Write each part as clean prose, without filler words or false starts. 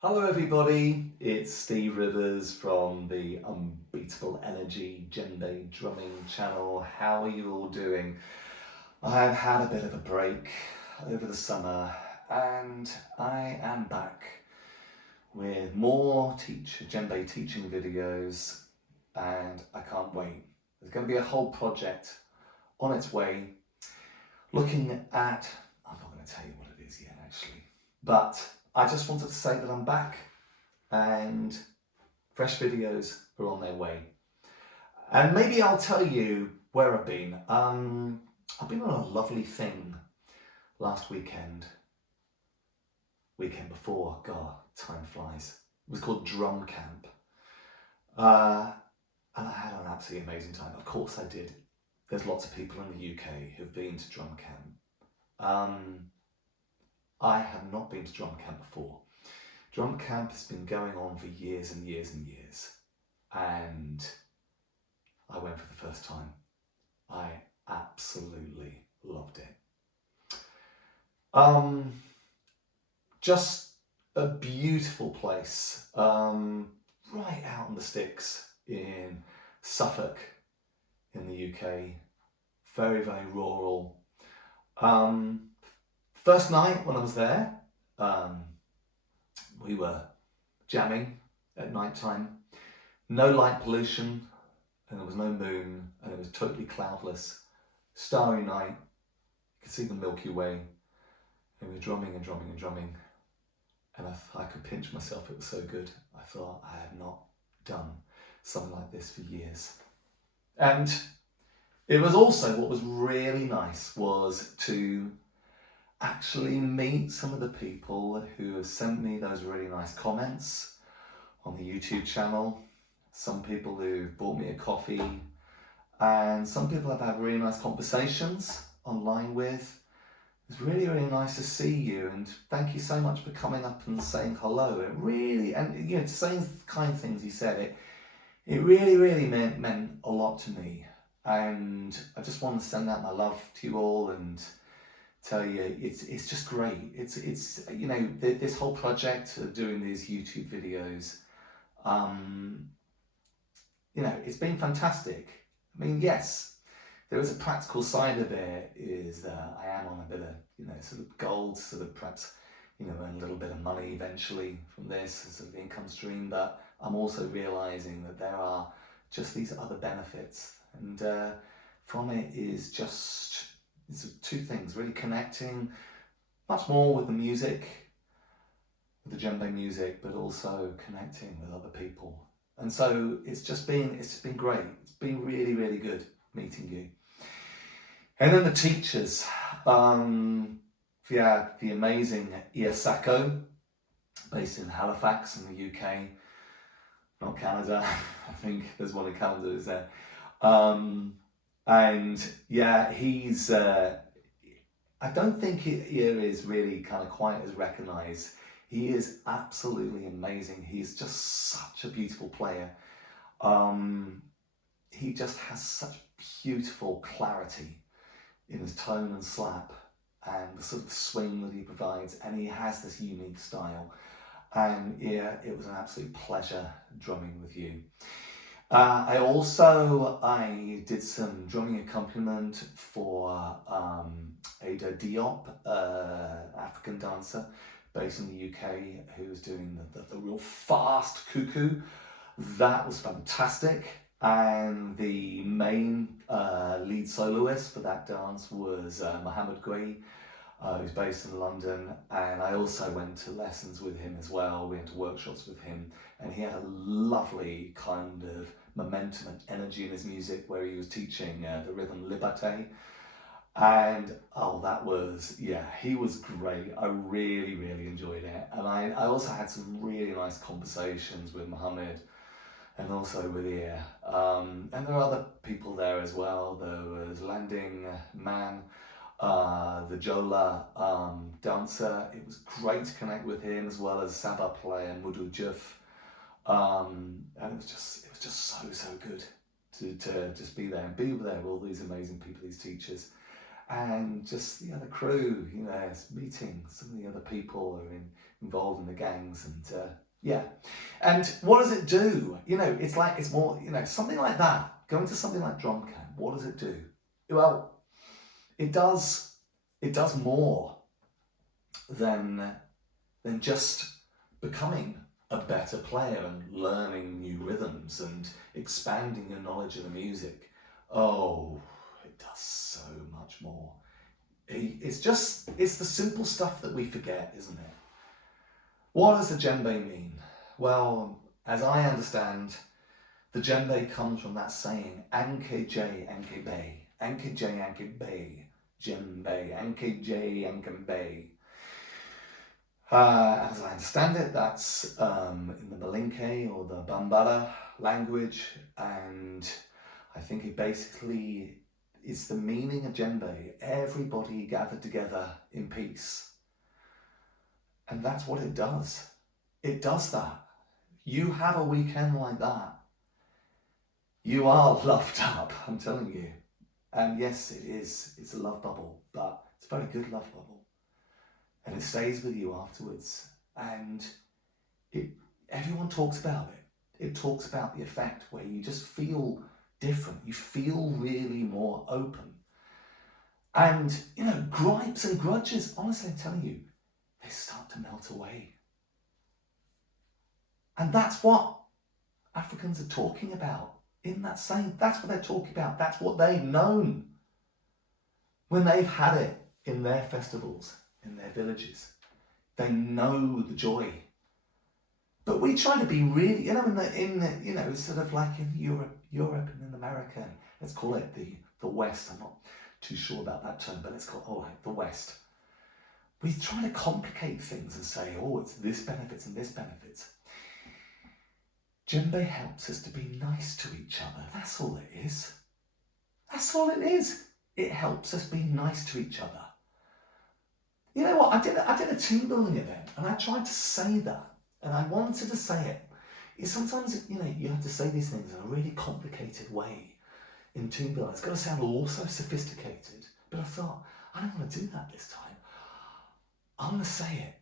Hello everybody, it's Steve Rivers from the Unbeatable Energy Djembe drumming channel. How are you all doing? I've had a bit of a break over the summer and I am back with more djembe teaching videos and I can't wait. There's going to be a whole project on its way looking at, I'm not going to tell you what it is yet actually, but I just wanted to say that I'm back and fresh videos are on their way. And maybe I'll tell you where I've been. I've been on a lovely thing last weekend before, God, time flies. It was called Drum Camp. And I had an absolutely amazing time. Of course I did. There's lots of people in the UK who've been to Drum Camp. I have not been to Drum Camp before. Drum Camp has been going on for years and years and years. And I went for the first time. I absolutely loved it. Just a beautiful place, right out on the sticks in Suffolk in the UK. Very, very rural. First night when I was there, we were jamming at night time. No light pollution, and there was no moon, and it was totally cloudless. Starry night, you could see the Milky Way, and we were drumming and drumming and drumming. And I could pinch myself, it was so good. I thought I had not done something like this for years. And it was also, what was really nice was to actually meet some of the people who have sent me those really nice comments on the YouTube channel. Some people who've bought me a coffee, and some people I've had really nice conversations online with. It's really, really nice to see you, and thank you so much for coming up and saying hello. It really, and saying the kind things you said, it really, really meant a lot to me. And I just want to send out my love to you all and tell you it's just great. It's this whole project of doing these YouTube videos, it's been fantastic. I mean, yes, there is a practical side of it, is that I am on a bit of sort of gold, sort of perhaps earn a little bit of money eventually from this as an income stream, but I'm also realizing that there are just these other benefits, and from it is just two things, really connecting much more with the music, with the djembe music, but also connecting with other people. And so it's been great. It's been really, really good meeting you. And then the teachers, the amazing Iasako, based in Halifax in the UK, not Canada. I think there's one in Canada, is there? And yeah, he's, I don't think he is really kind of quite as recognised. He is absolutely amazing. He's just such a beautiful player. He just has such beautiful clarity in his tone and slap and the sort of swing that he provides, and he has this unique style. And yeah, it was an absolute pleasure drumming with you. I did some drumming accompaniment for Ada Diop, African dancer based in the UK, who was doing the real fast cuckoo. That was fantastic. And the main lead soloist for that dance was Mohammed Gui, who's based in London, and I also went to lessons with him as well. We went to workshops with him, and he had a lovely kind of momentum and energy in his music where he was teaching the rhythm Liberté. And he was great. I really, really enjoyed it. And I also had some really nice conversations with Mohammed and also with Ia. And there are other people there as well. There was Landing Man, the Jola dancer. It was great to connect with him, as well as Sabah player Mudu Juf. And it was just so good to just be there and be there with all these amazing people, these teachers, and just the other crew, meeting some of the other people who are in involved in the gangs, and yeah. And what does it do? You know, it's more, you know, something like that. Going to something like drum camp, what does it do? Well, it does more than just becoming a better player and learning new rhythms and expanding your knowledge of the music. Oh, it does so much more. It's the simple stuff that we forget, isn't it? What does the djembe mean? Well, as I understand, the djembe comes from that saying, Anke J, Anke Bay, Anke J, Anke Bay, djembe, Anke J, Anke Bay. As I understand it, that's in the Malinke or the Bambara language, and I think it basically is the meaning of djembe, everybody gathered together in peace. And that's what it does. It does that. You have a weekend like that, you are loved up, I'm telling you. And yes, it's a love bubble, but it's a very good love bubble. And it stays with you afterwards. And everyone talks about it. It talks about the effect where you just feel different. You feel really more open. And, you know, gripes and grudges, honestly, I'm telling you, they start to melt away. And that's what Africans are talking about in that saying. That's what they're talking about. That's what they've known when they've had it in their festivals, in their villages. They know the joy. But we try to be really, you know, in the you know, sort of like in Europe and in America, and let's call it the West. I'm not too sure about that term, but let's call it, all right, the West. We try to complicate things and say, oh, it's this benefits and this benefits. Djembe helps us to be nice to each other. That's all it is. That's all it is. It helps us be nice to each other. You know what? I did a team building event, and I tried to say that, and I wanted to say it. It's sometimes, you know, you have to say these things in a really complicated way in team building. It's got to sound also sophisticated, but I thought, I don't want to do that this time. I'm going to say it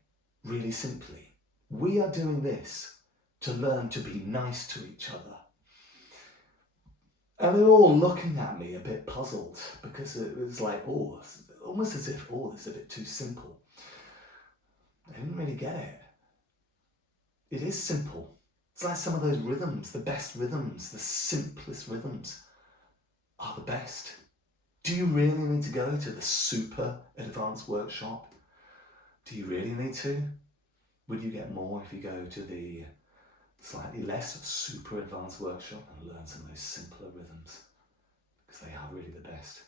really simply. We are doing this to learn to be nice to each other. And they're all looking at me a bit puzzled, because it was like, oh, almost as if, oh, this is a bit too simple. They didn't really get it. It is simple. It's like some of those rhythms, the best rhythms, the simplest rhythms are the best. Do you really need to go to the super advanced workshop? Do you really need to? Would you get more if you go to the slightly less super advanced workshop and learn some of those simpler rhythms? Because they are really the best.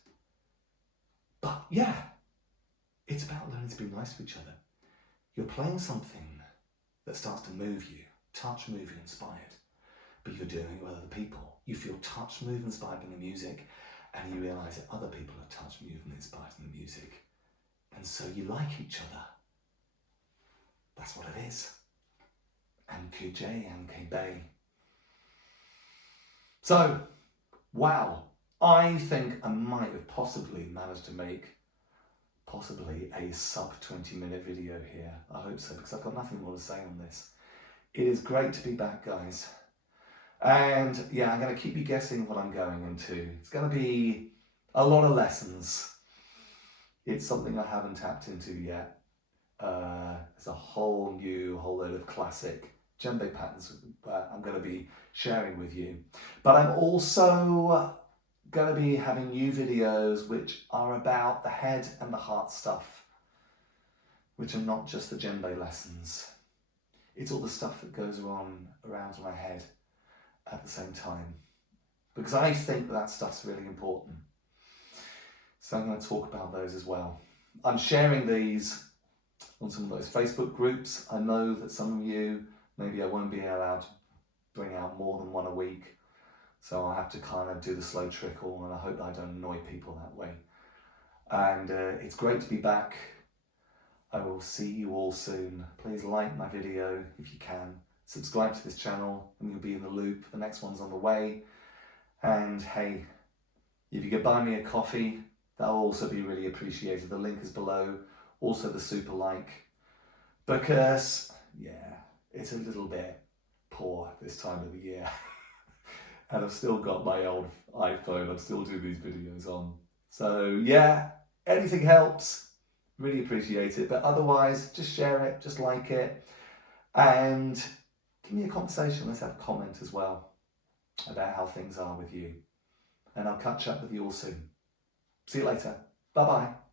But yeah, it's about learning to be nice to each other. You're playing something that starts to move you, touch, move you, inspired, but you're doing it with other people. You feel touched, moved, inspired by the music, and you realise that other people are touched, moved, and inspired by the music. And so you like each other. That's what it is. MKJ, MKB. So, wow, I think I might have possibly managed to make a sub 20-minute video here. I hope so, because I've got nothing more to say on this. It is great to be back, guys. And yeah, I'm going to keep you guessing what I'm going into. It's going to be a lot of lessons. It's something I haven't tapped into yet. There's a whole load of classic djembe patterns that I'm going to be sharing with you. But I'm also going to be having new videos which are about the head and the heart stuff, which are not just the djembe lessons. It's all the stuff that goes around my head at the same time, because I think that stuff's really important. So I'm going to talk about those as well. I'm sharing these on some of those Facebook groups. I know that some of you, maybe I won't be allowed to bring out more than one a week, so I'll have to kind of do the slow trickle, and I hope that I don't annoy people that way. And it's great to be back. I will see you all soon. Please like my video if you can. Subscribe to this channel and you'll be in the loop. The next one's on the way. And hey, if you could buy me a coffee, that'll also be really appreciated. The link is below. Also the super like. because, yeah, it's a little bit poor this time of the year. And I've still got my old iPhone, I'm still doing these videos on. So yeah, anything helps, really appreciate it. But otherwise, just share it, just like it, and give me a conversation. Let's have a comment as well about how things are with you. And I'll catch up with you all soon. See you later. Bye-bye.